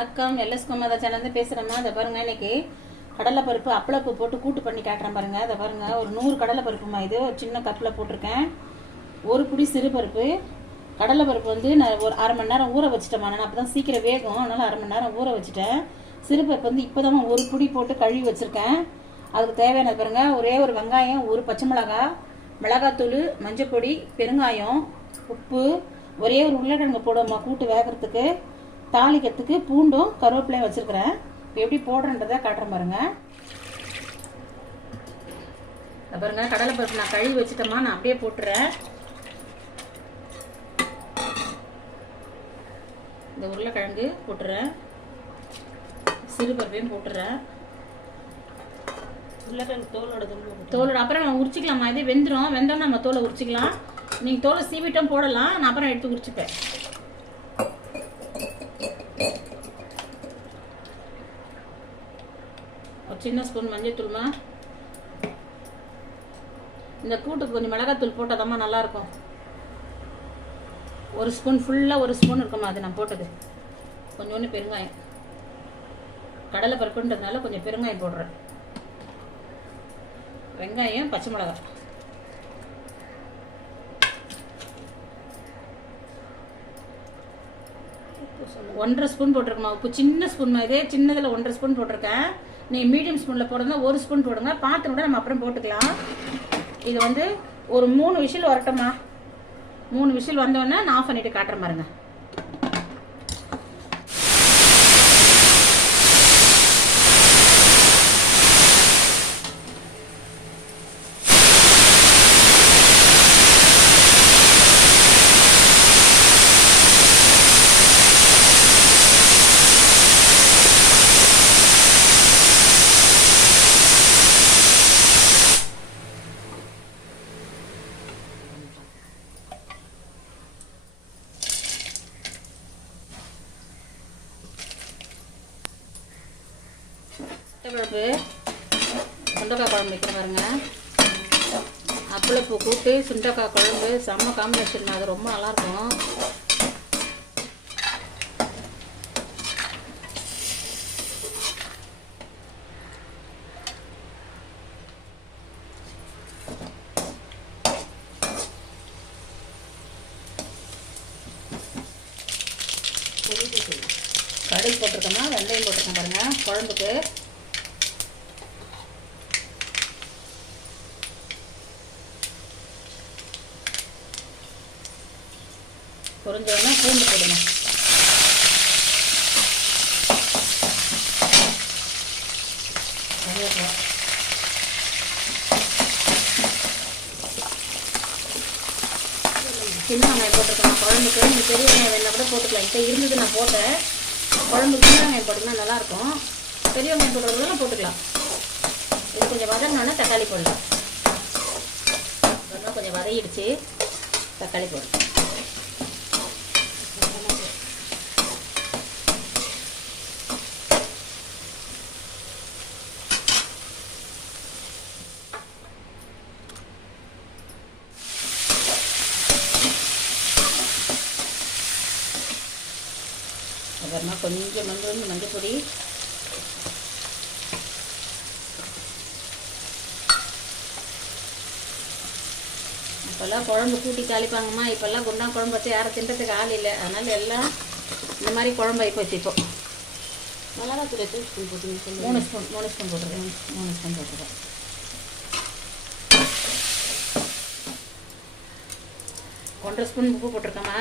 வணக்கம். எல்எஸ் குமாரா சேனல் பேசுகிறேம்மா அதை பாருங்க இன்னைக்கு கடலைப்பருப்பு அப்பளப்பு போட்டு கூட்டு பண்ணி காட்டுறேன் பாருங்க. அதை பாருங்க ஒரு நூறு கடலைப்பருப்புமா இது. ஒரு சின்ன கப்பில் போட்டிருக்கேன். ஒரு புடி சிறுபருப்பு கடலைப்பருப்பு வந்து நான் ஒரு அரை மணி நேரம் ஊற வச்சுட்டேம்மா. நான் அப்போ தான் சீக்கிரம் வேகும். அதனால் அரை மணி நேரம் ஊற வச்சுட்டேன். சிறுபருப்பு வந்து இப்போ தான் ஒரு புடி போட்டு கழுவி வச்சுருக்கேன். அதுக்கு தேவையான பாருங்க ஒரே ஒரு வெங்காயம் ஒரு பச்சை மிளகாய் மிளகாத்தூள் மஞ்சப்பொடி பெருங்காயம் உப்பு ஒரே ஒரு உருளைக்கிழங்கு போடுவோம்மா கூட்டு வேகிறதுக்கு. தாளிக்கிறதுக்கு பூண்டும் கருவேப்பிலையும் வச்சுருக்கிறேன். எப்படி போடுறன்றதை காட்டுறேன் பாருங்க. பாருங்க கடலை பருப்பு நான் கழுவி வச்சுட்டேம்மா நான் அப்படியே போட்டுறேன். இந்த உருளைக்கிழங்கு போட்டுறேன். சிறுபருப்பையும் போட்டுறேன். உருளைக்கிழங்கு தோலோட தோலோட அப்புறம் நம்ம உரிச்சிக்கலாமா இது வெந்துடும் வெந்தோம் நம்ம தோலை உரிச்சிக்கலாம். நீங்கள் தோலை சீவிட்டும் போடலாம் நான் அப்புறம் எடுத்து உரிச்சுப்பேன். சின்ன ஸ்பூன் மஞ்சள்தூள்மா இந்த கூட்டுக்கு கொஞ்சம் மிளகாத்தூள் போட்டாதாம்மா நல்லா நல்லாயிருக்கும். ஒரு ஸ்பூன் ஃபுல்லாக ஒரு ஸ்பூன் இருக்குமா அது நான் போட்டது. கொஞ்சோண்டு பெருங்காயம். கடலை பருப்புன்றதுனால கொஞ்சம் பெருங்காயம் போடுறேன். வெங்காயம் பச்சை மிளகா. ஒன்றரை ஸ்பூன் போட்டிருக்கோம்மா. உப்பு சின்ன ஸ்பூன் இதே சின்னதில் ஒன்றரை ஸ்பூன் போட்டிருக்கேன். நீ மீடியம் ஸ்பூனில் போடுறதா ஒரு ஸ்பூன் போடுங்க. பார்த்து கூட நம்ம அப்புறம் போட்டுக்கலாம். இது வந்து ஒரு மூணு விசில் வரட்டும்மா. மூணு விசில் வந்தோடனே நான் ஆஃப் பண்ணிட்டு காட்டுற பாருங்க பருப்பு சுண்டக்காய் குழம்பு வைக்கிற பாருங்க அப்பளப்பூ கூட்டு சுண்டக்காய் குழம்பு செம்ம காம்பினேஷன். அது ரொம்ப நல்லாயிருக்கும். கடுகு போட்டிருக்கோம்னா வெந்தயம் போட்டிருக்கேன் பாருங்க குழம்புக்கு. பொரிஞ்சோடனே பூண்டு போடணும். சின்ன வெங்காயம் போட்டிருக்கேன். குழம்புக்கு நீங்கள் பெரிய வெங்காயம் வேணா கூட போட்டுக்கலாம். இப்போ இருந்தது நான் போட்டேன். குழம்புக்கு சின்ன வெங்காயம் போட்டிங்கன்னா நல்லாயிருக்கும். பெரிய வெங்காயம் போடுறதுலாம் போட்டுக்கலாம். இது கொஞ்சம் வதங்கினோடனே தக்காளி போடலாம். கொஞ்சம் வதங்கிடுச்சு. தக்காளி போடலாம். அப்புறமா கொஞ்சம் மஞ்சள் மஞ்சள் பொடி. இப்போல்லாம் குழம்பு கூட்டி தாளிப்பாங்கம்மா. இப்போல்லாம் குண்டா குழம்பு வச்சு யாரும் தின்றதுக்கு ஆள் இல்லை. அதனால் எல்லாம் இந்த மாதிரி குழம்பு ஆகி போச்சு இப்போ. மிளகாத்தூள் எத்தனை ஸ்பூன் போட்டீங்க மூணு ஸ்பூன் மூணு ஸ்பூன் போட்டுருக்கேன். மூணு ஸ்பூன் போட்டுருக்கேன். ஒன்றரை ஸ்பூன் உப்பு போட்டிருக்கேம்மா.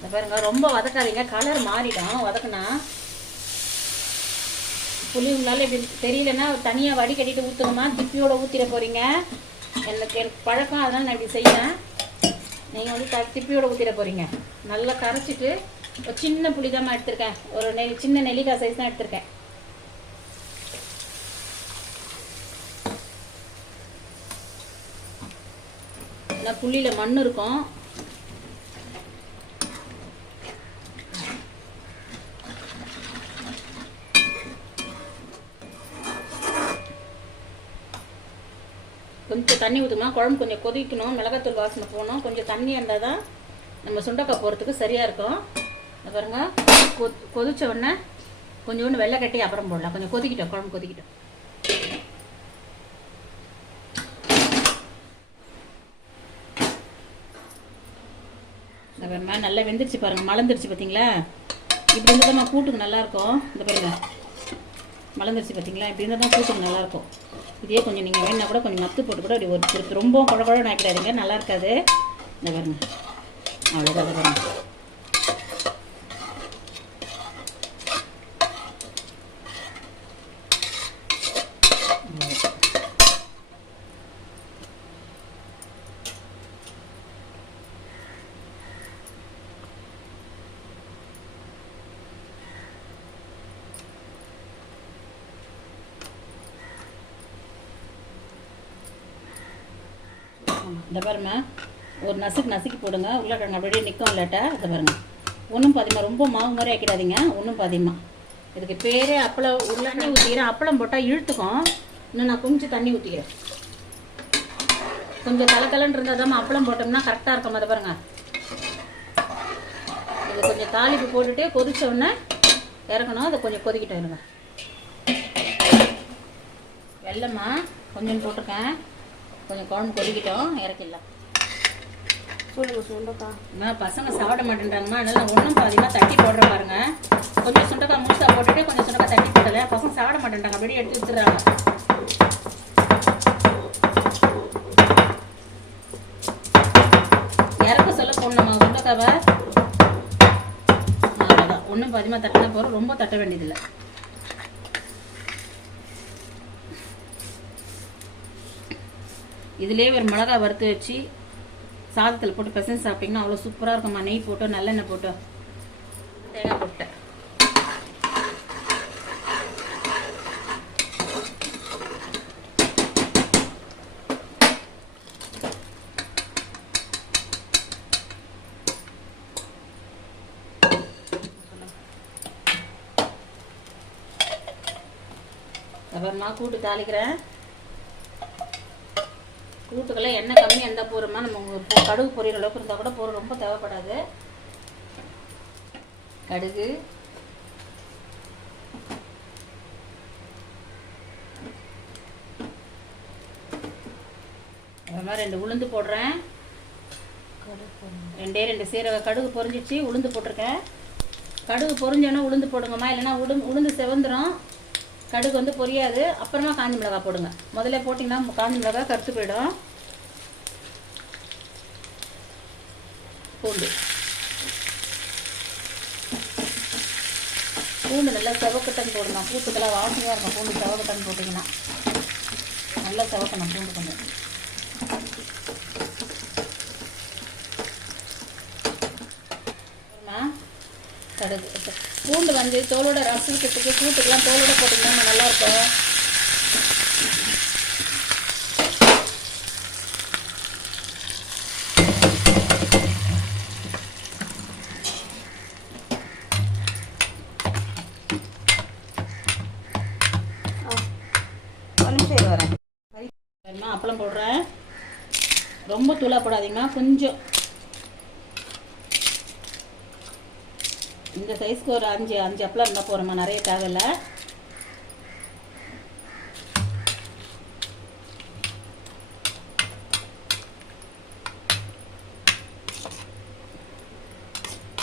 இந்த பாருங்க ரொம்ப வதக்காதீங்க. கலர் மாறிடும். வதக்குனா புளி உங்களால் இப்படி தெரியலன்னா தனியாக வடி கட்டிட்டு ஊற்றணுமா திப்பியோட ஊற்றிட போகிறீங்க எனக்கு எனக்கு பழக்கம் அதனால் நான் இப்படி செய்வேன். நீங்கள் வந்து த திப்பியோட ஊற்றிட போகிறீங்க நல்லா கரைச்சிட்டு ஒரு சின்ன புளி தான் எடுத்திருக்கேன். ஒரு நெல் சின்ன நெல்லிக்காய் சைஸ் தான் எடுத்திருக்கேன். ஏன்னா புள்ளியில் மண் இருக்கும். கொஞ்சம் தண்ணி ஊற்றுக்கணும் குழம்பு கொஞ்சம் கொதிக்கணும் மிளகாத்தூள் வாசனை போகணும். கொஞ்சம் தண்ணி இருந்தால் தான் நம்ம சுண்டக்காய் போகிறதுக்கு சரியாக இருக்கும். பாருங்க கொ கொதிச்ச உடனே கொஞ்சோண்டு வெள்ளை கட்டி அப்புறம் போடலாம். கொஞ்சம் கொதிக்கிட்டோம் குழம்பு கொதிக்கிட்டோம். இந்த நல்லா வெந்துருச்சு பாருங்க மலர்ந்துருச்சு பார்த்தீங்களா இப்படி இருந்தால் தான் கூட்டுக்கு நல்லா இருக்கும். இந்த பாருங்க மலர்ந்துருச்சு பார்த்தீங்களா இப்படி இருந்தால் தான் கூட்டுக்கு நல்லாயிருக்கும் இதையே இதே கொஞ்சம் நீங்கள் வேணா கூட கொஞ்சம் மத்து போட்டு கூட அப்படி ஒரு திருப்பி ரொம்ப குழ குழ நாய்க்கிடாதீங்க நல்லா இருக்காது. இந்த பாருங்க. அவ்வளோதான் பாருங்க இந்த பாருங்க. ஒரு நசுக்கு நசுக்கி போடுங்க. உருளைக்கிழங்கு அப்படியே நிற்கும் இல்லாட்டா. இதை பாருங்க. ஒன்றும் பாதிமா ரொம்ப மாவு மாதிரி ஆக்கிடாதீங்க. ஒன்றும் பாதிமா. இதுக்கு பேரே அப்பளம் உருளாண்ணி ஊற்றிக்கிறேன் அப்பளம் போட்டால் இழுத்துக்கும். இன்னும் நான் கொஞ்சம் தண்ணி ஊற்றிக்கிறேன் கொஞ்சம் கலக்கலன்னு இருந்தால் தான் அப்பளம் போட்டோம்னா கரெக்டாக இருக்கும். அதை பாருங்க. இது கொஞ்சம் தாளிப்பு போட்டுட்டு கொதிச்ச உடனே இறக்கணும். அதை கொஞ்சம் கொதிக்கிட்டு இருங்க. வெள்ளமா கொஞ்சம் போட்டிருக்கேன். கொஞ்சம் குழம்பு கொதிக்கிட்டோம். இறக்கிடலாம். சொல்லுங்க சுண்டக்கா. பசங்க சாப்பிட மாட்டேன்றாங்கம்மா. அதனால ஒன்றும் பாதிமாக தட்டி போடுறேன் பாருங்க. கொஞ்சம் சுண்டக்காய் முழுசா போட்டுட்டு கொஞ்சம் சுண்டக்காய் தட்டி போட்டல பசங்க சாப்பிட மாட்டேன்றாங்க. அப்படியே எடுத்து வச்சிடுறாங்க. இறக்க சொல்ல போடணுமா சுண்டக்காவை? அவ்வளோதான் ஒன்றும் பாதிமாக தட்டினா போகிறோம் ரொம்ப தட்ட வேண்டியதில்லை. இதுலேயே ஒரு மிளகா வறுத்து வச்சு சாதத்தில் போட்டு பிசைஞ்சு சாப்பிட்டீங்கன்னா அவ்வளோ சூப்பராக இருக்கும்மா. நெய் போட்டு நல்லெண்ணெய் போட்டு. தேங்காய் போட்டேன் அப்புறமா கூட்டு தாளிக்கிறேன். கூட்டுக்கெல்லாம் எண்ணெய் கம்மி எந்த போகிறோமா நம்ம கடுகு பொரியிற அளவுக்கு இருந்தால் கூட போகிற ரொம்ப தேவைப்படாது. கடுகு. அப்புறமா ரெண்டு உளுந்து போடுறேன். ரெண்டே ரெண்டு சீரக கடுகு பொரிஞ்சிச்சு உளுந்து போட்டிருக்கேன். கடுகு பொரிஞ்சோன்னா உளுந்து போடுங்கம்மா இல்லைன்னா உளுந்து உளுந்து செவந்துரும். கடுகு வந்து பொரியாது. அப்புறமா காஞ்சி மிளகாய் போடுங்க. முதல்ல போட்டிங்கன்னா காஞ்சி மிளகாய் கருத்து போயிடும். பூண்டு. பூண்டு நல்லா செவக்கட்டன் போடணும். பூத்துக்கெல்லாம் வாசனையாக இருக்கும். பூண்டு செவக்கட்டன் போட்டிங்கன்னா. நல்லா செவக்கணும் பூண்டு கொஞ்சம். கடுகு. பூண்டு வந்து தோலோட ரசிக்கிறதுக்கு கூட்டுக்கெல்லாம் தோலோட போட்டிங்கன்னா நல்லா இருக்கும் ஒரு நிமிஷம் இரு வரேன். வேணுமா அப்பளம் போடுறேன். ரொம்ப தூளா போடாதீங்கம்மா கொஞ்சம் சைஸ்க்கு ஒரு அஞ்சு அஞ்சு அப்பளம் இருந்தால் போகிறோம்மா நிறைய தேவையில்ல.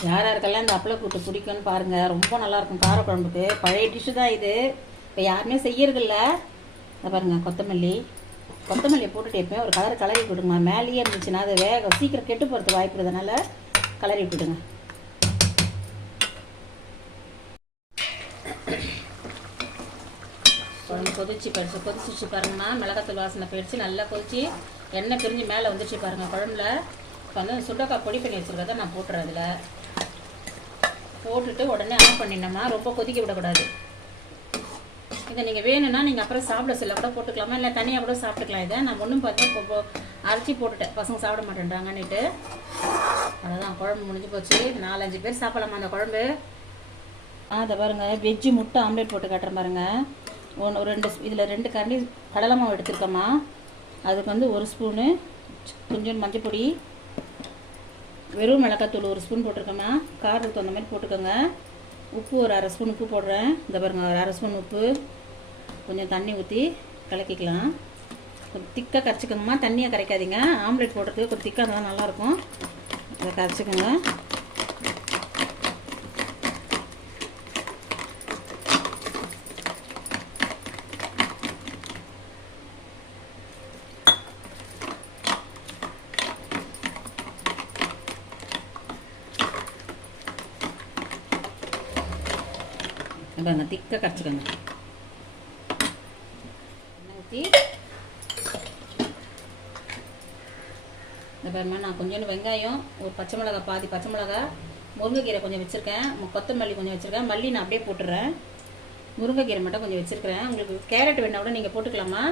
யார் யாருக்கெல்லாம் இந்த அப்பளை கூட்டு பிடிக்கும்னு பாருங்கள் ரொம்ப நல்லாயிருக்கும் காரக்குழம்புக்கு. பழைய டிஷ்ஷு தான் இது. இப்போ யாருமே செய்யறதில்ல. இதை பாருங்க கொத்தமல்லி. கொத்தமல்லியை போட்டுட்டு எப்பயும் ஒரு கலர் கலரி விட்டுடுங்க மேலேயே இருந்துச்சுன்னா அது வேக சீக்கிரம் கெட்டு போகிறது வாய்ப்பு இருந்ததுனால கலரி விட்டுடுங்க. குழம்பு கொதிச்சு பறிச்சு கொதிச்சிச்சு பாருங்கம்மா. மிளகாத்தூள் வாசனை போயிடுச்சு நல்லா கொதிச்சு எண்ணெய் பிரிஞ்சு மேலே வந்துச்சு பாருங்க குழம்புல. இப்போ வந்து சுண்டக்காய் பொடி பண்ணி வச்சுருக்கதை நான் போட்டுறேன் அதில் போட்டுட்டு உடனே ஆஃப் பண்ணிடணும்மா. ரொம்ப கொதிக்க விடக்கூடாது. இதை நீங்கள் வேணும்னா நீங்கள் அப்புறம் சாப்பிட சொல்ல கூட போட்டுக்கலாமா? இல்லை தனியாக கூட சாப்பிட்டுக்கலாம் இதை. நான் ஒன்றும் பார்த்தா இப்போ அரைச்சி போட்டுட்டேன். பசங்க சாப்பிட மாட்டேன்றாங்கன்னுட்டு. அவ்வளோதான் குழம்பு முடிஞ்சு போச்சு. நாலஞ்சு பேர் சாப்பிடலாமா அந்த குழம்பு? அதை பாருங்கள் வெஜ்ஜு முட்டை ஆம்லேட் போட்டு காட்டுறேன் பாருங்கள் ஒன்று ஒரு ரெண்டு இதில் ரெண்டு கரண்டி கடலை மாவு எடுத்துருக்கோம்மா. அதுக்கு வந்து ஒரு ஸ்பூனு கொஞ்சம் மஞ்சள் பொடி வெறும் மிளகாத்தூள் ஒரு ஸ்பூன் போட்டிருக்கோம்மா. காரத்துக்கு தகுந்த மாதிரி போட்டுக்கோங்க. உப்பு ஒரு அரை ஸ்பூன் உப்பு போடுறேன். இந்த பாருங்கள் ஒரு அரை ஸ்பூன் உப்பு. கொஞ்சம் தண்ணி ஊற்றி கலக்கிக்கலாம். கொஞ்சம் திக்காக கரைச்சிக்கோங்கம்மா. தண்ணியாக கரைக்காதீங்க. ஆம்லேட் போடுறதுக்கு கொஞ்சம் திக்காக இருந்தால் நல்லாயிருக்கும் அதை கரைச்சிக்கோங்க. பாருங்க திக்காக கரைச்சிக்கோங்க எண்ணெய் ஊற்றி இந்த பாருமா நான் கொஞ்சோண்டு வெங்காயம் ஒரு பச்சை மிளகா பாதி பச்சை மிளகா முருங்கைக்கீரை கொஞ்சம் வச்சுருக்கேன் கொத்தமல்லி கொஞ்சம் வச்சுருக்கேன் மல்லி நான் அப்படியே போட்டுடுறேன் முருங்கைக்கீரை மட்டும் கொஞ்சம் வச்சுருக்கிறேன் உங்களுக்கு கேரட் வேணா கூட நீங்கள் போட்டுக்கலாமா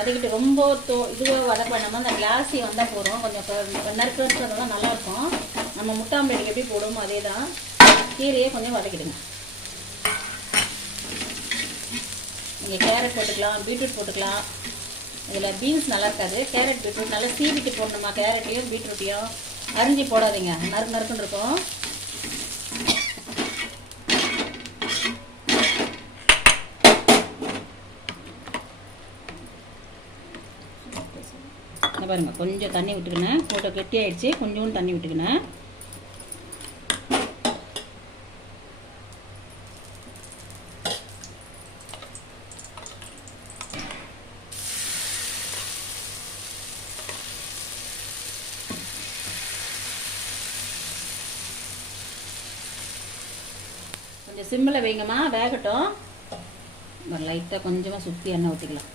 வதக்கிட்டு ரொம்ப தோ இதுவாக வதை பண்ணாமல் அந்த கிளாஸி வந்தால் போதும். கொஞ்சம் கொ- நறுக்கு நல்லாயிருக்கும். நம்ம முட்டை எப்படி போடுவோமோ அதே தான் கீரையே கொஞ்சம் வதக்கிடுங்க. நீங்கள் கேரட் போட்டுக்கலாம் பீட்ரூட் போட்டுக்கலாம். இதில் பீன்ஸ் நல்லா இருக்காது. கேரட் பீட்ரூட் நல்லா சீவிட்டு போடணுமா? கேரட்டையும் பீட்ரூட்டையும் அரிஞ்சு போடாதீங்க. நறுக்கு நறுக்குன்னு இருக்கும். பாருங்கள் பாருங்க. கொஞ்சம் தண்ணி விட்டுக்கினேன் போட்டோ கெட்டி ஆயிடுச்சு கொஞ்சோண்டு தண்ணி விட்டுக்கினேன் கொஞ்சம் சிம்மில் வைங்கம்மா. வேகட்டும். லைட்டாக கொஞ்சமாக சுற்றி எண்ணெய் ஊற்றிக்கலாம்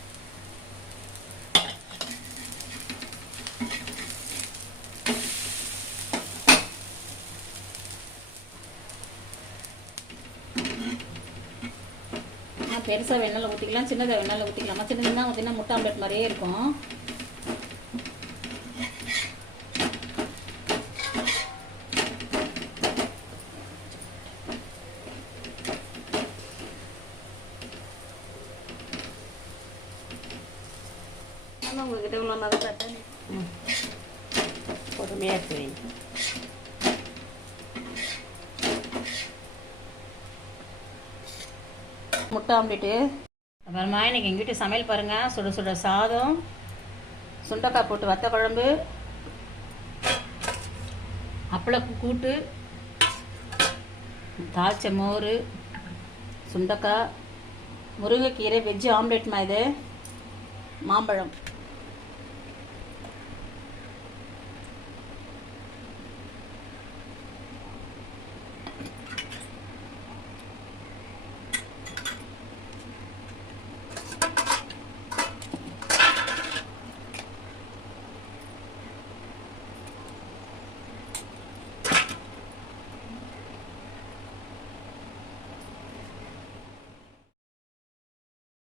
பெருசாக வெண்ணெயில் ஊற்றிக்கலாம் சின்னதாக வெண்ணெயில் ஊற்றிக்கலாமா சின்னதுன்னா ஊற்றினா முட்டை ஆம்லெட் மாதிரியே இருக்கும். முட்டை ஆம்லேட்டு. அப்புறமா இன்னைக்கு எங்கள் வீட்டு சமையல் பாருங்கள் சுட சுட சாதம். சுண்டக்காய் போட்டு வத்த குழம்பு. அப்பள கூட்டு. தாளிச்ச மோர். சுண்டக்காய். முருங்கைக்கீரை வெஜ்ஜு ஆம்லேட்மா இது? மாம்பழம்.